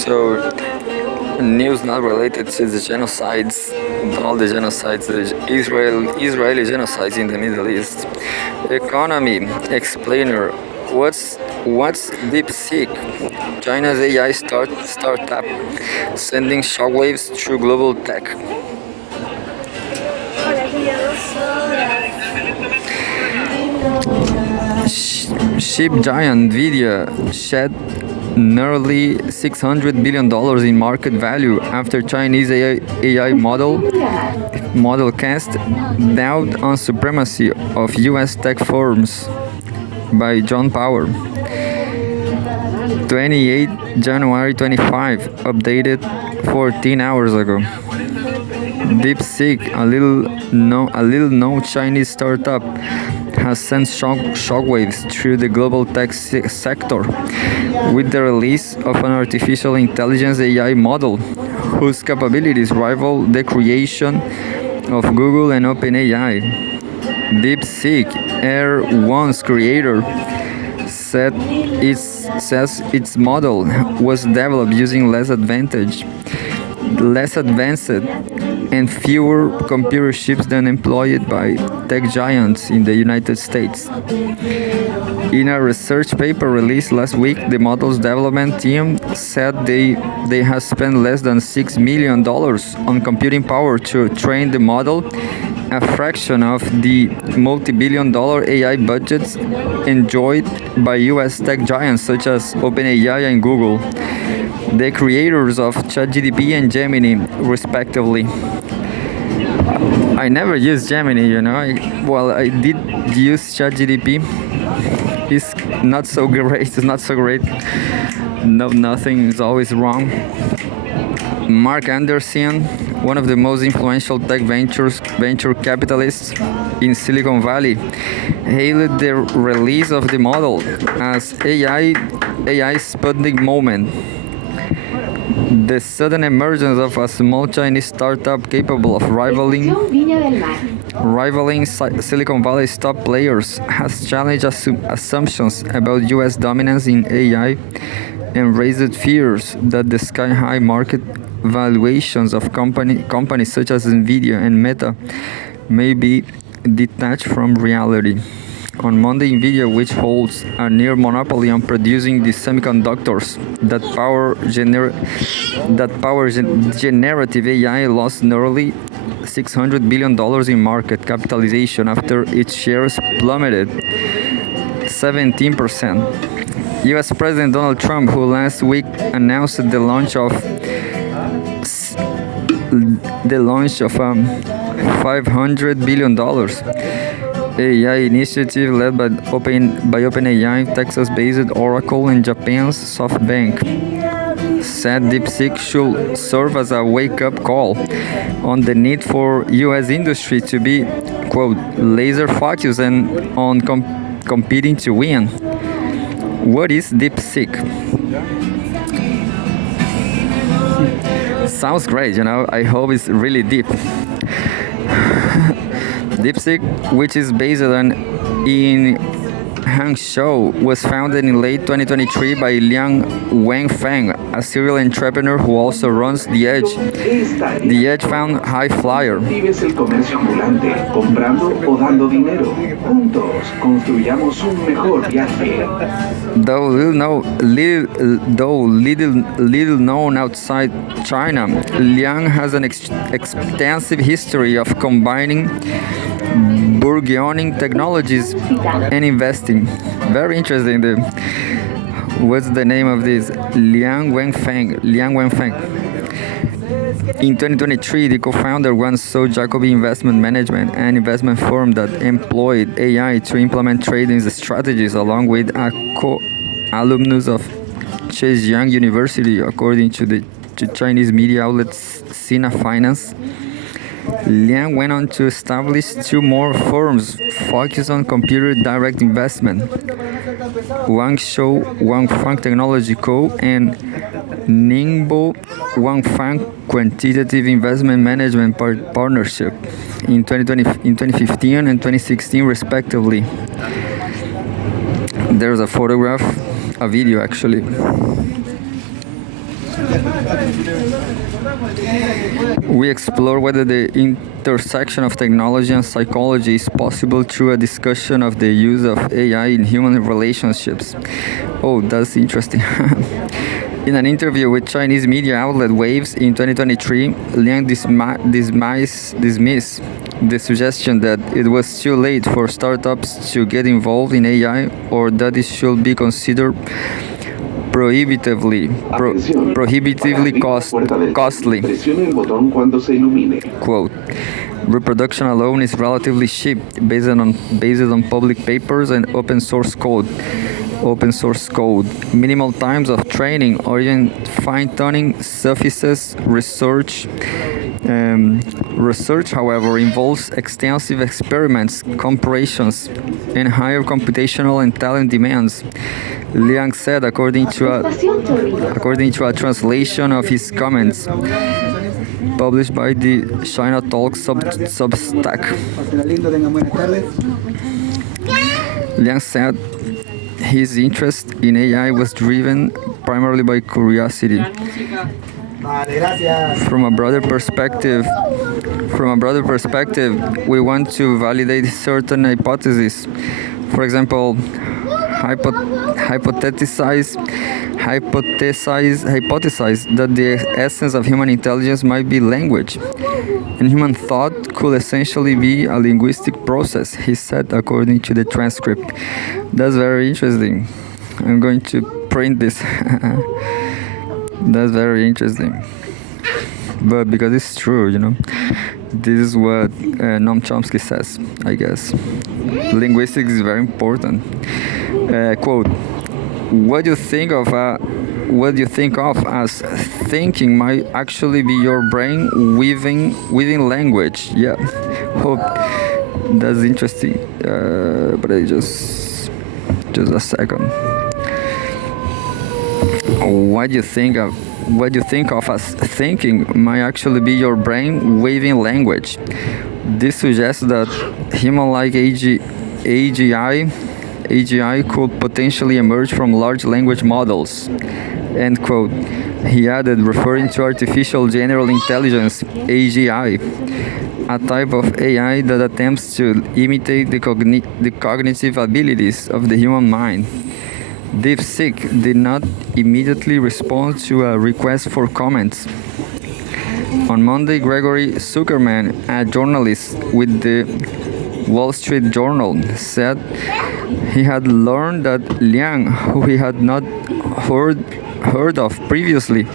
So, news not related to the genocides, all the genocides, the Israeli genocides in the Middle East. Economy explainer. What's DeepSeek? China's AI startup sending shockwaves through global tech. Chip giant Nvidia shed nearly $600 billion in market value after Chinese AI model cast doubt on supremacy of US tech firms by John Power. 28 January 25, updated 14 hours ago. DeepSeek, a little known Chinese startup, has sent shockwaves through the global tech sector with the release of an artificial intelligence AI model whose capabilities rival the creation of Google and OpenAI. DeepSeek, Air One's creator, says its model was developed using less advanced and fewer computer chips than employed by tech giants in the United States. In a research paper released last week, the model's development team said they have spent less than $6 million on computing power to train the model, a fraction of the multi-billion-dollar AI budgets enjoyed by US tech giants such as OpenAI and Google, the creators of ChatGPT and Gemini, respectively. I never used Gemini, I did use ChatGPT. It's not so great. It's not so great. No, nothing is always wrong. Mark Anderson, one of the most influential tech venture capitalists in Silicon Valley, hailed the release of the model as AI Sputnik moment. The sudden emergence of a small Chinese startup capable of rivaling Silicon Valley's top players has challenged assumptions about US dominance in AI and raised fears that the sky-high market valuations of companies such as Nvidia and Meta may be detached from reality. On Monday, Nvidia, which holds a near monopoly on producing the semiconductors that power generative AI, lost nearly $600 billion in market capitalization after its shares plummeted 17%. US President Donald Trump, who last week announced the launch of $500 billion AI initiative led by OpenAI, Texas-based Oracle, and Japan's SoftBank, said DeepSeek should serve as a wake-up call on the need for U.S. industry to be, quote, laser-focused and on competing to win. What is DeepSeek? Sounds great, I hope it's really deep. DeepSeek, which is based in Hangzhou, was founded in late 2023 by Liang Wenfeng, a serial entrepreneur who also runs The Edge. The Edge found High Flyer. Vives el comercio ambulante, comprando o dando dinero. Juntos construyamos un mejor viaje. Though little known outside China, Liang has an extensive history of combining burgeoning technologies and investing. Very interesting. What's the name of this? Liang Wenfeng. In 2023, the co-founder once saw Jacoby Investment Management, an investment firm that employed AI to implement trading strategies, along with a co-alumnus of Zhejiang University, according to Chinese media outlet Sina Finance. Liang went on to establish two more firms focused on computer direct investment, Guangzhou Wangfang Technology Co. and Ningbo Wangfang Quantitative Investment Management Partnership in 2015 and 2016 respectively. There's a video actually. We explore whether the intersection of technology and psychology is possible through a discussion of the use of AI in human relationships. Oh, that's interesting. In an interview with Chinese media outlet Waves in 2023, Liang dismissed the suggestion that it was too late for startups to get involved in AI or that it should be considered prohibitively costly. Presione el botón cuando se ilumine. Quote, reproduction alone is relatively cheap based on public papers and open source code. Minimal times of training or even fine-tuning suffices. Research, however, involves extensive experiments, comparisons, and higher computational and talent demands. Liang said, according to a translation of his comments published by the China Talk Substack. Liang said his interest in AI was driven primarily by curiosity. From a broader perspective, we want to validate certain hypotheses. For example, hypothesize that the essence of human intelligence might be language, and human thought could essentially be a linguistic process, he said, according to the transcript. That's very interesting. I'm going to print this. That's very interesting. But because it's true, this is what Noam Chomsky says, I guess. Linguistics is very important. Quote, what do you think of as thinking might actually be your brain weaving language? Yeah, hope that's interesting. But I just a second. What do you think of as thinking might actually be your brain weaving language? This suggests that human-like AGI could potentially emerge from large language models. End quote. He added, referring to artificial general intelligence, AGI, a type of AI that attempts to imitate the cognitive abilities of the human mind. DeepSeek did not immediately respond to a request for comments. On Monday, Gregory Zuckerman, a journalist with the Wall Street Journal, said he had learned that Liang, who he had not heard of previously,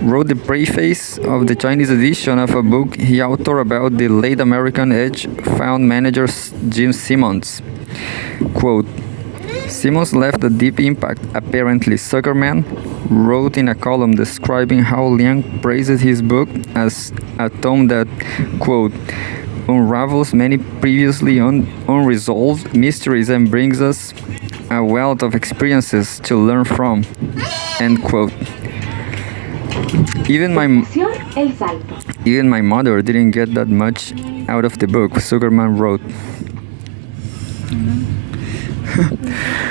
wrote the preface of the Chinese edition of a book he authored about the late American hedge fund manager Jim Simons. Quote, Simons left a deep impact, apparently. Zuckerman wrote in a column describing how Liang praised his book as a tome that, quote, unravels many previously unresolved mysteries and brings us a wealth of experiences to learn from, end quote. Even my mother didn't get that much out of the book, Zuckerman wrote.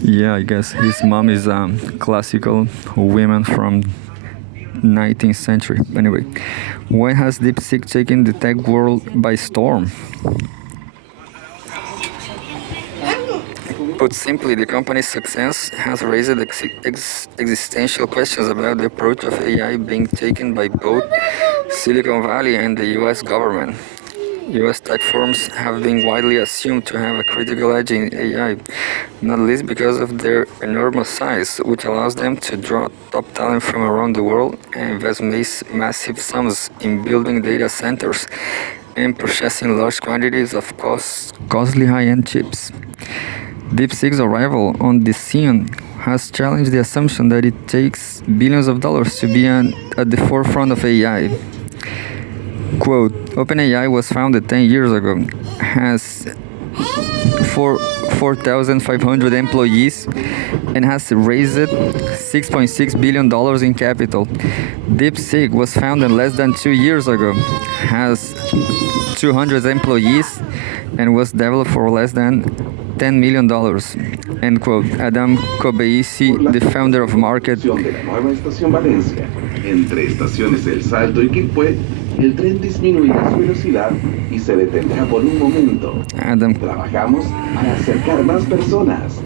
Yeah, I guess his mom is a classical woman from 19th century. Anyway, why has DeepSeek taken the tech world by storm? Put simply, the company's success has raised existential questions about the approach of AI being taken by both Silicon Valley and the US government. US tech firms have been widely assumed to have a critical edge in AI, not least because of their enormous size, which allows them to draw top talent from around the world and invest massive sums in building data centers and processing large quantities of costly high-end chips. DeepSeek's arrival on the scene has challenged the assumption that it takes billions of dollars to be at the forefront of AI. Quote, OpenAI was founded 10 years ago, has 4,500 employees, and has raised $6.6 billion in capital. DeepSeek was founded less than 2 years ago, has 200 employees, and was developed for less than $10 million, end quote. Adam Kobeissi, the founder of Market. Entre estaciones El Salto y Quilpué, el tren disminuirá su velocidad y se detendrá por un momento. Adam, Trabajamos para acercar más personas.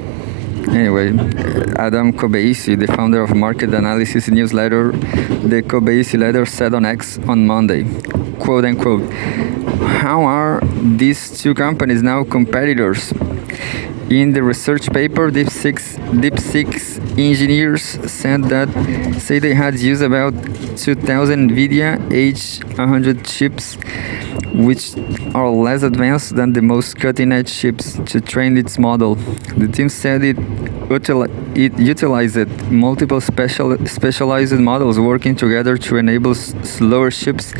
anyway, Adam Kobeissi, the founder of market analysis newsletter, the Kobeissi letter, said on X on Monday, quote unquote, "How are these two companies now competitors?" In the research paper, DeepSeek's engineers say they had used about 2,000 NVIDIA H100 chips, which are less advanced than the most cutting-edge chips, to train its model. The team said it utilized multiple specialized models working together to enable slower chips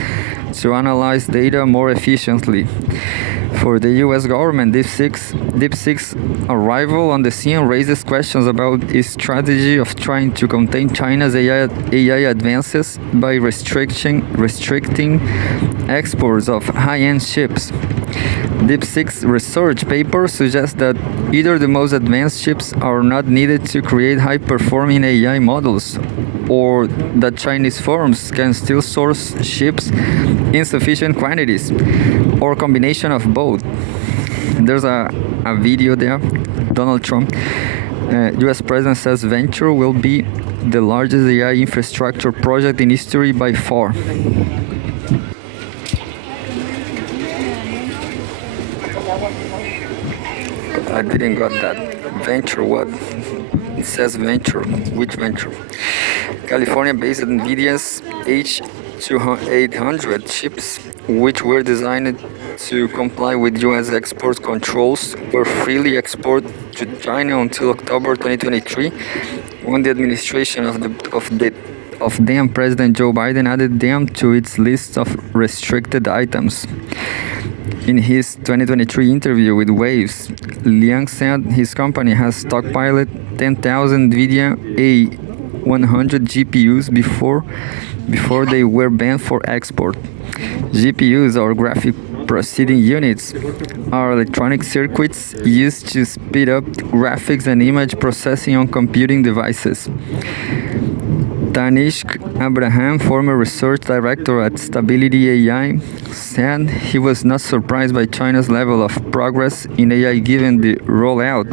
to analyze data more efficiently. For the US government, DeepSeek's arrival on the scene raises questions about its strategy of trying to contain China's AI advances by restricting exports of high-end chips. DeepSeek's research paper suggests that either the most advanced chips are not needed to create high-performing AI models, or that Chinese firms can still source chips in sufficient quantities, or a combination of both. There's a video there. Donald Trump, US President, says venture will be the largest AI infrastructure project in history by far. I didn't got that. Venture what? It says venture. Which venture? California-based NVIDIA's H800 chips, which were designed to comply with US export controls, were freely exported to China until October 2023, when the administration of then President Joe Biden added them to its list of restricted items. In his 2023 interview with Waves, Liang said his company has stockpiled 10,000 NVIDIA A100 GPUs before they were banned for export. GPUs, or graphic processing units, are electronic circuits used to speed up graphics and image processing on computing devices. Tanishq Abraham, former research director at Stability AI, said he was not surprised by China's level of progress in AI given the rollout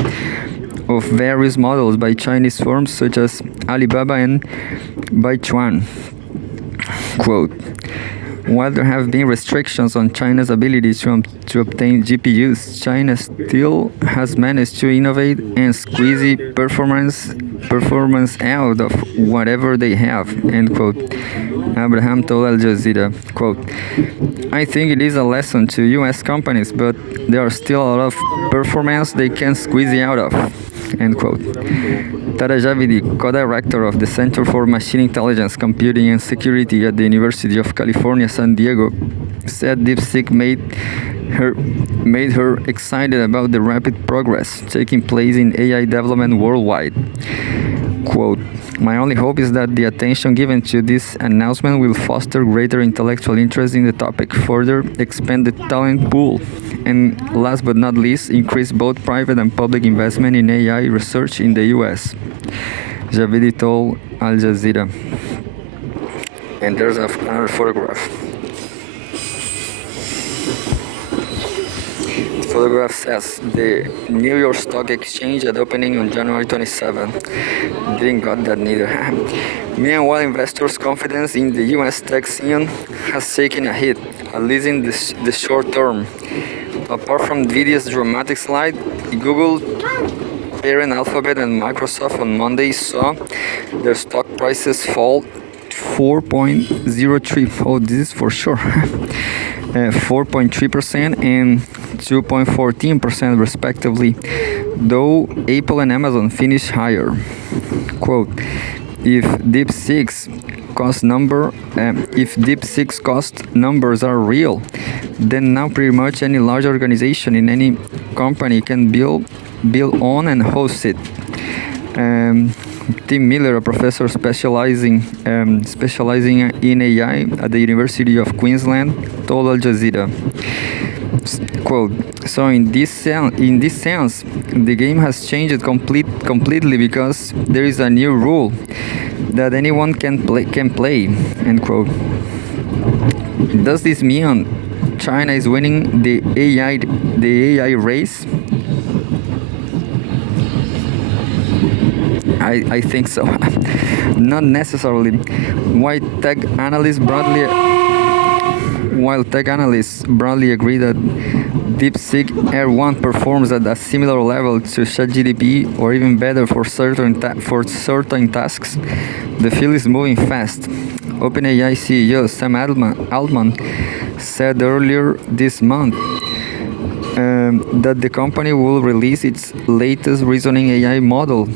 of various models by Chinese firms such as Alibaba and Baichuan. Quote, "While there have been restrictions on China's ability to obtain GPUs, China still has managed to innovate and squeeze performance out of whatever they have," end quote. Abraham told Al Jazeera, quote, "I think it is a lesson to US companies, but there are still a lot of performance they can squeeze out of," end quote. Tara Javidi, co-director of the Center for Machine Intelligence, Computing and Security at the University of California, San Diego, said DeepSeek made her excited about the rapid progress taking place in AI development worldwide. Quote, "My only hope is that the attention given to this announcement will foster greater intellectual interest in the topic, further expand the talent pool, and last but not least, increase both private and public investment in AI research in the US," Javidi told Al Jazeera. And there's another photograph. The photograph says the New York Stock Exchange at opening on January 27. Didn't got that neither. Meanwhile, investors' confidence in the US tech scene has taken a hit, at least in the short term. Apart from NVIDIA's dramatic slide, Google, parent Alphabet, and Microsoft on Monday saw their stock prices fall 4.03. Oh, this is for sure. 4.3% and 2.14% respectively, though Apple and Amazon finished higher. Quote, if DeepSeek's cost numbers are real, then now pretty much any large organization in any company can build on and host it. Tim Miller, a professor specializing in AI at the University of Queensland, told Al Jazeera, quote, So in this sense, the game has changed completely because there is a new rule that anyone can play. End quote. Does this mean China is winning the AI race? I think so. Not necessarily. While tech analysts broadly agree that DeepSeek Air 1 performs at a similar level to ChatGPT or even better for certain tasks, the field is moving fast. OpenAI CEO Sam Altman said earlier this month that the company will release its latest reasoning AI model,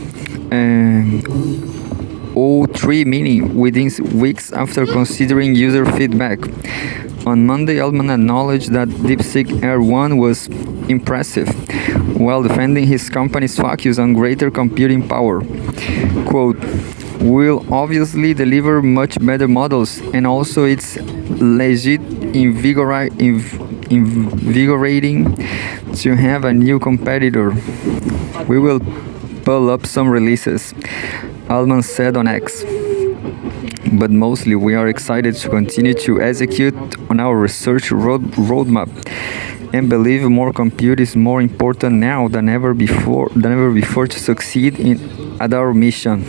O3 Mini, within weeks after considering user feedback. On Monday, Altman acknowledged that DeepSeek Air 1 was impressive, while defending his company's focus on greater computing power. Quote, "We'll obviously deliver much better models, and also it's invigorating to have a new competitor. We will pull up some releases," Altman said on X. "But mostly we are excited to continue to execute on our research roadmap and believe more compute is more important now than ever before to succeed at our mission."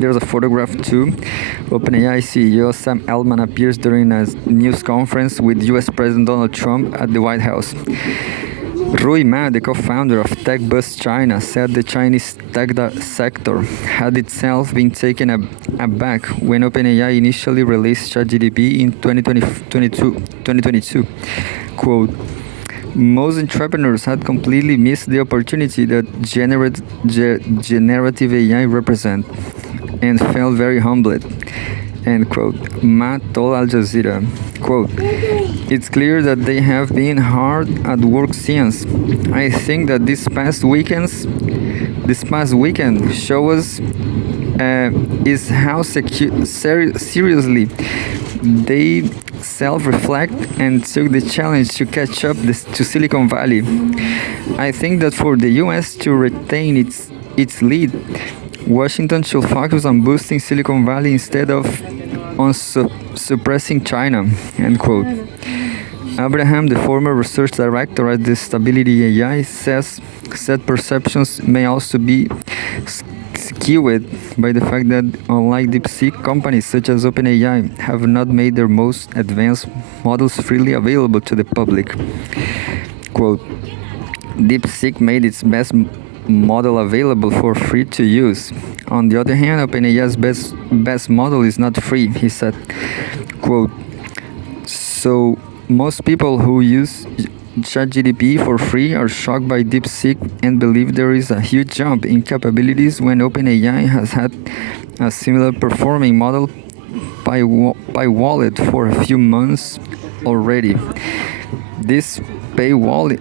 There's a photograph too. OpenAI CEO Sam Altman appears during a news conference with US President Donald Trump at the White House. Rui Ma, the co-founder of Tech Bust China, said the Chinese tech sector had itself been taken aback when OpenAI initially released ChatGPT in 2022. Quote, "Most entrepreneurs had completely missed the opportunity that generative AI represent and felt very humbled," end quote. Ma told Al Jazeera, quote, "It's clear that they have been hard at work since. I think that this past weekend show us is how seriously they self-reflect and took the challenge to catch up to Silicon Valley. I think that for the US to retain its lead, Washington should focus on boosting Silicon Valley instead of on suppressing China," end quote. Abraham, the former research director at the Stability AI, said perceptions may also be skewed by the fact that, unlike DeepSeek, companies such as OpenAI have not made their most advanced models freely available to the public. Quote, "DeepSeek made its best model available for free to use. On the other hand, OpenAI's best model is not free," he said. Quote, "So most people who use ChatGPT for free are shocked by DeepSeek and believe there is a huge jump in capabilities when OpenAI has had a similar performing model by wallet for a few months already. This paywalling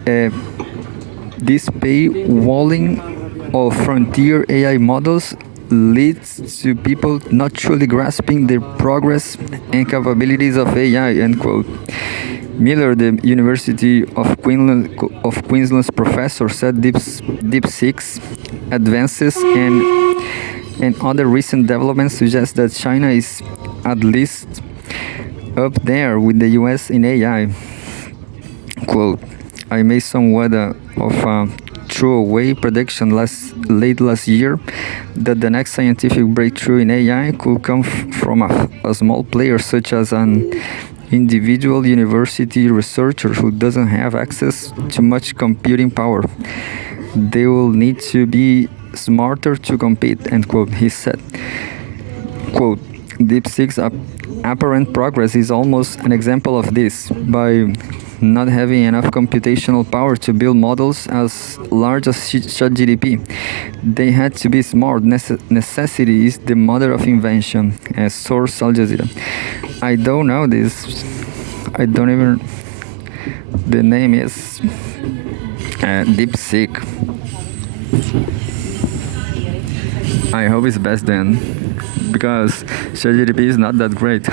of frontier AI models leads to people not truly grasping the progress and capabilities of AI," end quote. Miller, the University of Queensland's professor, said DeepSeek's advances and other recent developments suggest that China is at least up there with the US in AI. Quote, "I made somewhat of a throwaway prediction late last year that the next scientific breakthrough in AI could come from a small player such as an individual university researcher who doesn't have access to much computing power. They will need to be smarter to compete," end quote, he said. Quote, "DeepSeek's apparent progress is almost an example of this. By not having enough computational power to build models as large as ChatGPT, they had to be smart. Necessity is the mother of invention," as source Al Jazeera. I don't know this. I don't even. The name is DeepSeek. I hope it's best then, because ChatGPT is not that great.